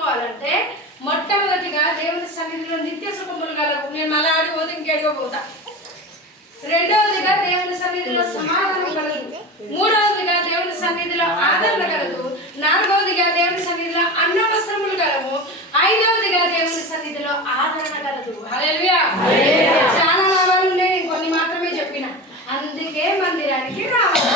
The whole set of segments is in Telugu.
పొందుకోవాలంటే మొట్టమొదటిగా దేవుని సన్నిధిలో నిత్య సుఖములు కలవు నేను మళ్ళీ ఆడి పోతే పోతా. రెండవదిగా దేవుని సన్నిధిలో సమాధానం కలదు. మూడవదిగా దేవుని సన్నిధిలో ఆదరణ కలదు. నాలుగవదిగా దేవుని సన్నిధిలో అన్న వస్త్రములు కలవు. ఐదవదిగా దేవుని సన్నిధిలో ఆదరణ కలదు. చాలా లాభాలు ఉన్నాయి నేను కొన్ని మాత్రమే చెప్పిన అందుకే మందిరానికి రావాలి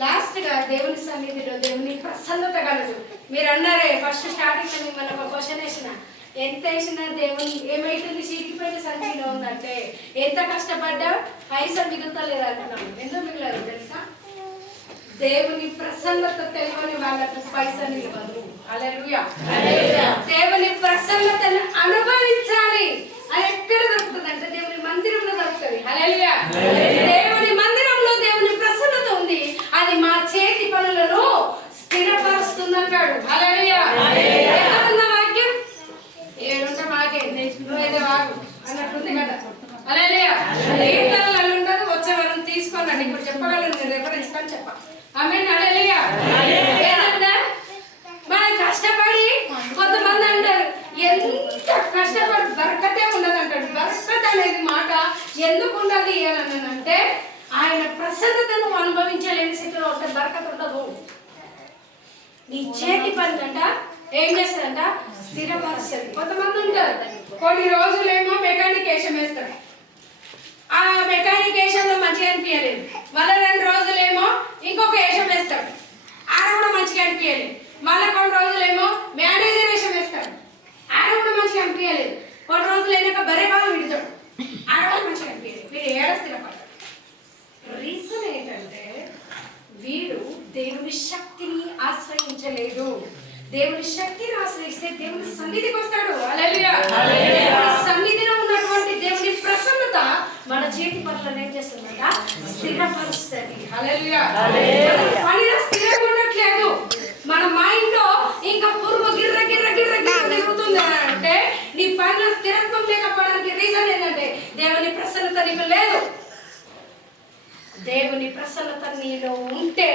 లాస్ట్గా దేవుని సన్నిధిలో దేవుని ప్రసన్నత కలదు మీరు అన్నారే ఫస్ట్ స్టార్టింగ్లో మిమ్మల్ని ఒక క్వశ్చన్ వేసిన ఎంత దేవుని ఏమైతుంది? చీకిపోయిన సంఖ్యలో ఉందంటే ఎంత కష్టపడ్డా? పైసలు మిగులుతలేదు అంటున్నాం ఎందుకు మిగలదు తెలుసా? దేవుని ప్రసన్నత తెలియని వాళ్ళకు పైసలు నిలవదు. హల్లెలూయా దేవుని ప్రసన్నతను అనుభవించాలి. అది ఎక్కడ దొరుకుతుంది అంటే దేవుని మందిరంలో దొరుకుతుంది. హల్లెలూయా దేవుని మందిరంలో దేవుని ప్రసన్నత ఉంది. అది మా చేతి పనులను స్థిరపరుస్తుంది అంటాడు హల్లెలూయా ఎక్కడున్న వాక్యం ఏడుంటే మాకే నువ్వేదో వాగు అన్నట్టుంది కదా హల్లెలూయా కీర్తనలు ఉండదు వచ్చే వరం తీసుకోనండి ఇప్పుడు చెప్పగలను నేను రెఫరెన్స్ కానీ చెప్ప ఆమె హల్లెలూయా ఏంటంటే మనం కష్టపడి కొంతమంది అంటారు ఎంత కష్టపడి బరకతే ఉండదు అంటాడు బరకత్ అనేది మాట ఎందుకు ఉండదు అని అంటే ఆయన ప్రసన్నతను అనుభవించలేని స్థితిలో ఉంటే బరకత ఉండదు. నీ చేతి పని అంట ఏం చేస్తారంట? స్థిరపరుస్తుంది కొంతమంది ఉంటారు. కొన్ని రోజులేమో మెకానిక్ వేషం వేస్తారు. ఆ మెకానిక్ వేషంలో మంచిగా అనిపించలేదు. మళ్ళీ రెండు రోజులేమో ఇంకొక వేషం వేస్తాడు ఆడ కూడా మంచిగా అనిపించలేదు మళ్ళీ కొన్ని రోజులేమో మేనేజర్ వేషం వేస్తాడు ఆడ కూడా మంచిగా అనిపించలేదు కొన్ని రోజులు అయినాక బరే బాగా విడుతాడు ఆడ కూడా మంచిగా అనిపించలేదు వీడు ఏడ స్థిరపడ్డాడు రీజన్ ఏంటంటే వీడు దేవుని శక్తిని ఆశ్రయించలేదు దేవుని శక్తిని ఆశ్రయిస్తే దేవుని సన్నిధికి వస్తాడు హల్లెలూయా. దేవుని సన్నిధిలో ఉన్నటువంటి దేవుని ప్రసన్నత మన పనులను ఏం చేస్తుందంట స్థిరపరుస్తుంది. హల్లెలూయా. మన మైండ్లో ఇంకా పురుగు గిర్ర గిర్ర గిర్ర గిర్ర తిరుగుతుంది అని అంటే నీ పనిలో స్థిరత్వం లేకపోవడానికి రీజన్ ఏంటంటే దేవుని ప్రసన్నత నీకు లేదు. దేవుని ప్రసన్నత నీలో ఉంటే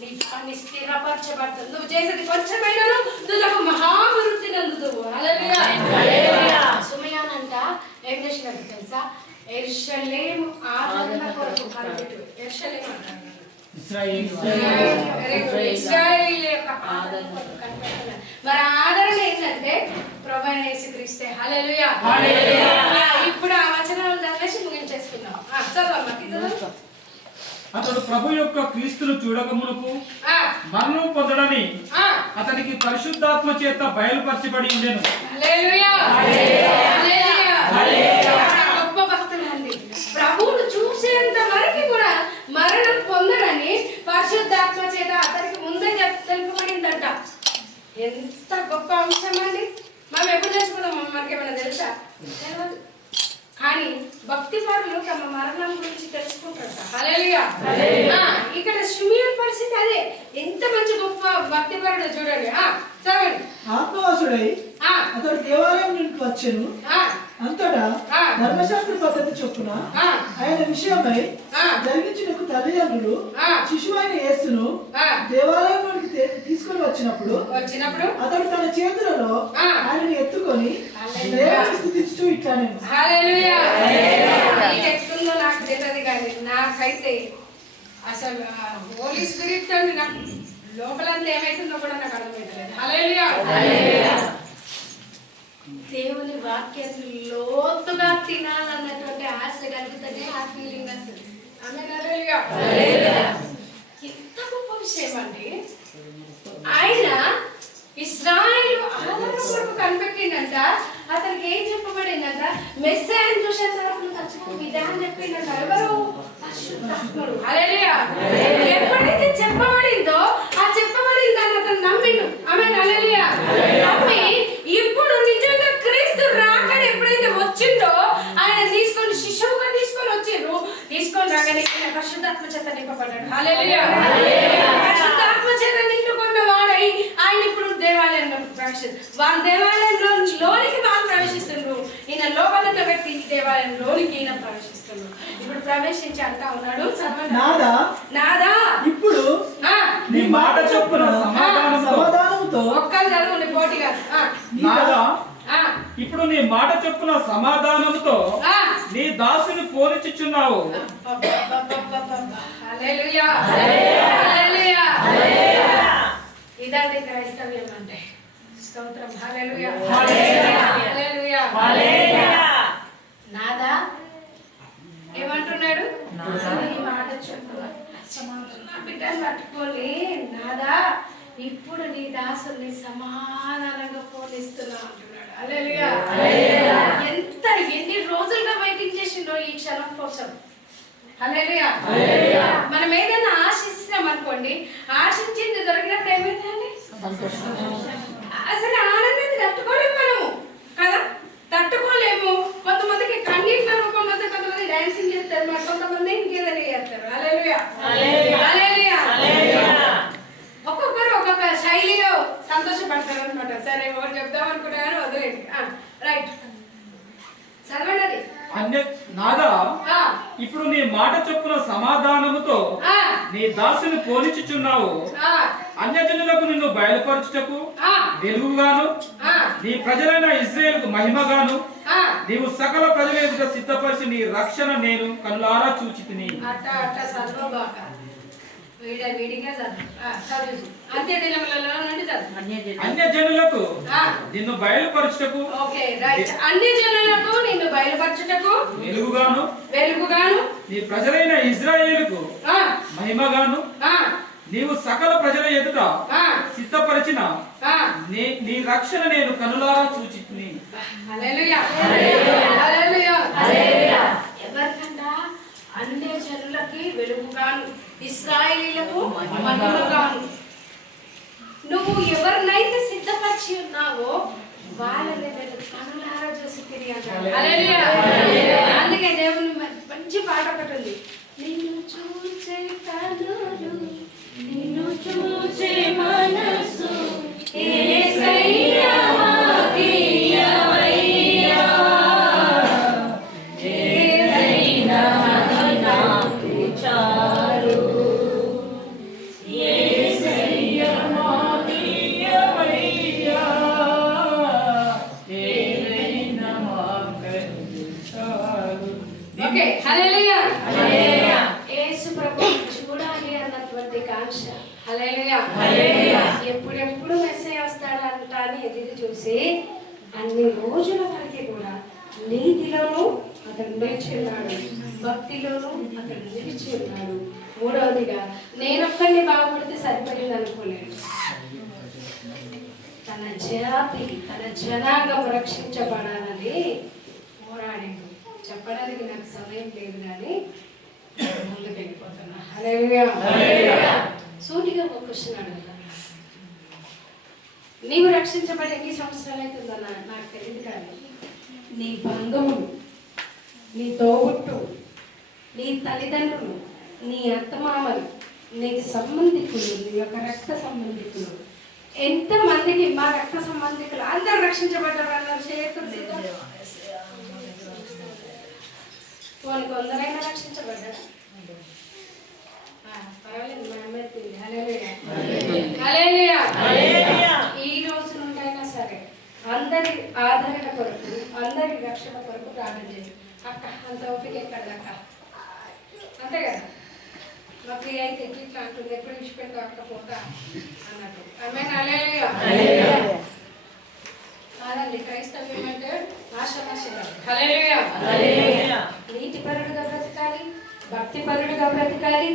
నీ పని స్థిరపరచబడుతుంది. నువ్వు చేసేది కొంచెమైనను నువ్వు మహాభివృద్ధి నందుతావు సుమయానంట ఏం చేసినట్టు తెలుసా? ఎర్షలేము ఆదరణ కొరకు కనిపెట్టు ఎర్షలేము అంటారు. ఇస్రాయేలీల యొక్క ఆదరణ కొరకు కనిపెట్టాలి. మరి ఆదరణ ఏంటంటే ప్రభు యేసుక్రీస్తే. హల్లెలూయా. ఆ, ఇప్పుడు ఆ వచనాలు చదివేసి చదవమ్మా చదువు. అతడు ప్రభు యొక్క క్రీస్తును చూడకమునుపు ఆ, మరణం పొందడని ఆ, అతనికి పరిశుద్ధాత్మ చేత బయలుపరచబడి ఉండెను. హల్లెలూయా. హల్లెలూయా. గొప్ప భక్తులు అండి ప్రభువును చూసేంత వరకు కూడా మరణం పొందడని పరిశుద్ధాత్మ చేత అతనికి ముందే చెప్ తెలుపబడిందంట ఎంత గొప్ప అంశం అండి మనం ఎప్పుడు తెలుసుకుందాం మనకి ఏమైనా తెలుసా తెలియదు కానీ భక్తి పరులు తమ మరణం గురించి తెలుసుకుంటారట హల్లెలూయా ఆ, ఇక్కడ షిమియోన్ పరిస్థితి అదే ఎంత మంచి గొప్ప భక్తి పరుడు చూడండి ఆ, చదవండి ఆత్మవాసుడై ఆ, అతడు దేవాలయం నుండి వచ్చెను ఆ, అంతటా ఆ. ధర్మశాస్త్ర పద్ధతి చొప్పున ఆ, ఆయన విషయమై ఆ, జరిగించిన తల్లిదండ్రులు ఆ. శిశువైన యేసును తే- తీసుకొని వచ్చినప్పుడు వచ్చినప్పుడు అతడు తన చేతులలో ఆ. ఆయనను ఎత్తుకొని. దేవుని స్థుతిస్తూ ఇట్లానే హల్లెలూయా. నీకు తెలియదు కానీ నాకైతే అసలు హోలీ స్పిరిట్ తోని నాకు లోపలంతా ఏమైతుందో కూడా నాకు అర్థమవుతలేదు హల్లెలూయా. దేవుని వాక్యం లోతుగా తినాలన్నటువంటి ఆశ కలుగుతుంది. ఆ ఫీలింగ్ వస్తుంది ఎంత గొప్ప విషయం అండి. ఆయన ఇస్రాయిల్ ఆదరణ కొరకు కనిపెట్టిండంట అతనికి ఏం చెప్పబడిందంట? మెస్సాయన్ చూసేంత వరకు నువ్వు చచ్చిపో విధానం చెప్పిండంట ఎవరు పరిశుద్ధాత్ముడు హల్లెలూయా. ఎప్పుడైతే చెప్పబడిందో ఆ చెప్పబడిన దాన్ని అతను నమ్మిండు ఆమె హల్లెలూయా నమ్మి ఇప్పుడు నిజంగా క్రీస్తు రాకడ ఎప్పుడైతే వచ్చిందో ఆయన తీసుకొని శిశువుగా తీసుకొని వచ్చిండ్రు తీసుకొని రాగానే ఈయన పరిశుద్ధాత్మ చేత నింపబడ్డాడు హల్లెలూయా పరిశుద్ధాత్మ చేత నింపుకున్న వాడై ఆయన ఇప్పుడు దేవాలయంలో ప్రవేశిస్తారు. వాళ్ళ దేవాలయంలో లోనికి వాళ్ళు ప్రవేశిస్తున్నారు ఈయన లోపల ఉన్న వ్యక్తి ఈ దేవాలయం లోనికి ఈయన ప్రవేశిస్తున్నారు ఇప్పుడు ప్రవేశించి అంటా ఉన్నాడు. నాదా? నాదా? ఇప్పుడు ఆ, నీ మాట చొప్పున సమాధానంతో సమాధానంతో నాదా? ఆ, ఇప్పుడు నీ మాట చెప్పున సమాధానముతో ఆ. నీ దాసుని. హల్లెలూయా. ఇదండి క్రైస్తవ్యం అంటే. స్తోత్రం. నాదా? ఏమంటున్నాడు? ఈ మాట చెప్పు నా బిడ్డను పట్టుకొని నాదా ఇప్పుడు నీ దాసుని సమాధానంగా పోలిస్తున్నా అంటున్నాడు. ఎంత ఎన్ని రోజులుగా వెయిటింగ్ చేసిండో ఈ క్షణం కోసం. హల్లెలూయా. మనం ఏదైనా ఆశిస్తున్నాం అనుకోండి ఆశించింది దొరికినప్పుడు ఏమైందండి అసలు ఆనందాన్ని తట్టుకోలేము మనము కదా? తట్టుకోలేము. కొంతమందికి కన్నీళ్ళ రూపం వస్తే కొంతమంది డాన్సింగ్ చేస్తారు మరి కొంతమంది ఇంకేదైనా చేస్తారు. హల్లెలూయా. హల్లెలూయా. ఒక్కొక్కరు ఒక్కొక్క శైలిలో సంతోషపడతారు అనమాట సరే ఒకటి చెప్దాం అనుకున్నాను వదిలేండి రైట్ చదవండి నాదా? ఇప్పుడు నీ మాట చెప్పున సమాధానముతో నీ దాసుని పోనిచుచున్నావు ఆ, అన్యజనులకు నిన్ను బయలుపరచుటకు వెలుగుగాను నీ ప్రజలైన ఇజ్రాయేల్కు మహిమగాను. నీవు సకల ప్రజల ఎదుట సిద్ధపరిచి నీ రక్షణ నేను కనులారా చూచి తిని వీడ వీడిగా చదువు. ఆ, చదువు. అంత్య దినములలో నుండి చదువు. అన్యజనులకు ఆ, నిన్ను బయలుపరచుటకు? Okay right. అన్ని జనులకు నిన్ను బయలుపరచుటకు? వెలుగుగాను. వెలుగుగాను. నీ ప్రజలైన ఇజ్రాయేలుకు ఆ, మహిమగాను. ఆ, నీవు సకల ప్రజల ఎదుట ఆ, సిద్ధపరిచిన ఆ. నీ నీ రక్షణ నేను కనులారా చూచి తిని హల్లెలూయా. హల్లెలూయా. ఎవరికంట అన్ని జనులకి వెలుగుగాను ఇస్రాయేలీలకు మహిమగాను. నువ్వు ఎవరినైతే సిద్ధపరిచి ఉన్నావో వాళ్ళని నేను కనులారా చూసి. అందుకే దేవుని మంచి పాట ఒకటి ఉంది. నిన్ను చూసే కనులు నిన్ను చూసే మనసు ఓకే హల్లెలూయా. యేసు ప్రభువుని చూడాలి అన్నటువంటి కాంక్ష. హల్లెలూయా. ఎప్పుడెప్పుడు మెసేజ్ వస్తాడంట అని ఎదురు చూసి అన్ని రోజుల వరకు కూడా నీతిలోనూ అతడు నిలిచి ఉన్నాడు. భక్తిలోనూ అతడు నిలిచి ఉన్నాడు. మూడవదిగా నేనొక్కడిని బాగుపడితే సరిపడింది అనుకోలేదు. తన జాతి తన జనాంగం రక్షించబడాలని పోరాడిండు చెప్పడానికి నాకు సమయం లేదు కానీ ముందుకు వెళ్ళిపోతున్నా. హల్లెలూయా. సూటిగా ఒక క్వశ్చన్ అడుగుతాను నీవు రక్షించబడి ఎన్ని సంవత్సరాలు అవుతుందన్న నాకు తెలియదు కానీ నీ బంధువులు నీ తోబుట్టు నీ తల్లిదండ్రులు నీ అత్తమామలు నీకు సంబంధికులు నీ యొక్క రక్త సంబంధికులు ఎంతమందికి మా రక్త సంబంధికులు అందరూ రక్షించబడ్డారు అన్నారు చేతులు పోనీ కొందరైనా రక్షించబడ్డారు ఆ, పర్వాలేదు. ఈ రోజు నుండైనా సరే అందరి ఆదరణ కొరకు అందరి రక్షణ కొరకు ప్రార్థన చేయండి. అక్క అంత ఓపిక ఎక్కడ అక్క? అంతే కదా? మా ప్రియ అయితే ఇట్లా అంటుంది ఎప్పుడు విడిచిపెడతా అక్క పోతా? అన్నట్టు. ఆమె హల్లెలూయా. కాదండి క్రైస్తవ్యం అంటే ఆశామాష హల్లెలూయా నీతిపరుడుగా బ్రతకాలి భక్తిపరుడుగా బ్రతకాలి.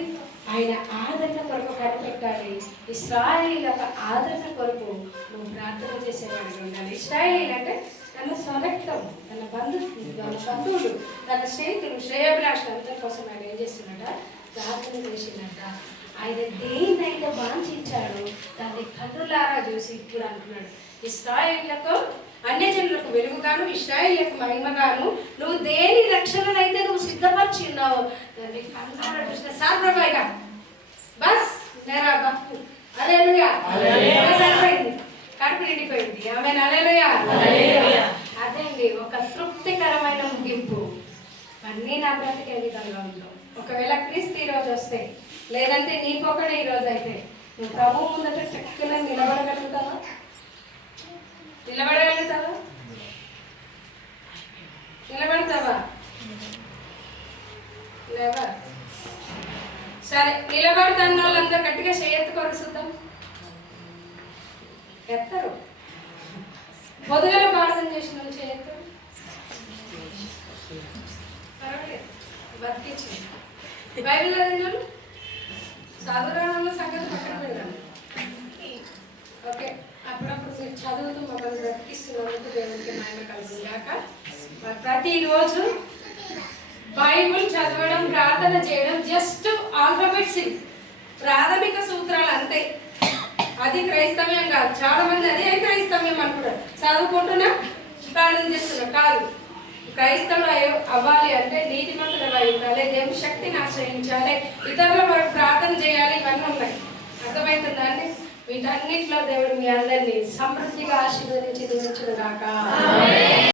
ఆయన ఆదరణ కొరకు కనిపెట్టాలి. ఇస్రాయేల్ యొక్క ఆదరణ కొరకు నువ్వు ప్రార్థన చేసేవాడిగా ఉండాలి. ఇస్రాయిల్ అంటే తన స్వరక్తం తన బంధు తన బంధువులు తన స్నేహితులు శ్రేయభిలాషులు అందరి కోసం ఆయన ఏం చేస్తున్నట ప్రార్థన చేసిందట. ఆయన దేన్నైతే వాంఛించాడో దాన్ని కన్నులారా చూసి ఇప్పుడు అంటున్నాడు. ఇస్రాయేళ్ళకు అన్యజనులకు వెలుగుగాను ఇస్రాయేళ్ళకు మహిమగాను నువ్వు దేని రక్షణనైతే నువ్వు సిద్ధపరిచి ఉన్నావో దాన్ని కన్నులారా చూసిన సార్ప్రభాయిగా బస్ నేరా భక్తు అలేలుయా సరిపోయింది. కడుపు నిండిపోయింది. ఆమె అలేలుయా అదే అండి ఒక తృప్తికరమైన ముగింపు. అన్నీ నా బ్రతికే విధంగా ఉంటాం ఒకవేళ క్రీస్తు ఈ రోజు వస్తే లేదంటే నీకొకడే ఈ రోజు అయితే నువ్వు ప్రభు ముందట చక్కగా నిలబడగలుగుతావా? చేత్ గట్టిగా చేయెత్తు పరుస్తుందా ఎత్తరు. పొదుగల పాఠం చేసిన వాళ్ళు చేయెత్తరు. పర్వాలేదు. బతికించండి బైబిల్లో సంగతి పక్కన పెడతాను ఓకే అప్పుడప్పుడు మీరు చదువుతూ మమ్మల్ని బ్రతికిస్తున్నందుకు దేవునికి నాయన ప్రతిరోజు బైబుల్ చదవడం ప్రార్థన చేయడం జస్ట్ ఆల్ఫాబెట్ ఇది ప్రాథమిక సూత్రాలు అంతే. అది క్రైస్తవ్యం కాదు. చాలా మంది అదే క్రైస్తవ్యం అనుకుంటారు. చదువుకుంటున్నా ప్రార్థన చేస్తున్నా కాదు. క్రైస్తవులు అయ్యో- అవ్వాలి అంటే నీతిమంతులు అయి ఉండాలి దేవుని శక్తిని ఆశ్రయించాలి. ఇతరుల వరకు ప్రార్థన చేయాలి. ఇవన్నీ ఉన్నాయి. అర్థమవుతుందా అండి? వీటన్నిటిలో దేవుడు మీ అందరినీ సమృద్ధిగా ఆశీర్వదించి దీవించును గాక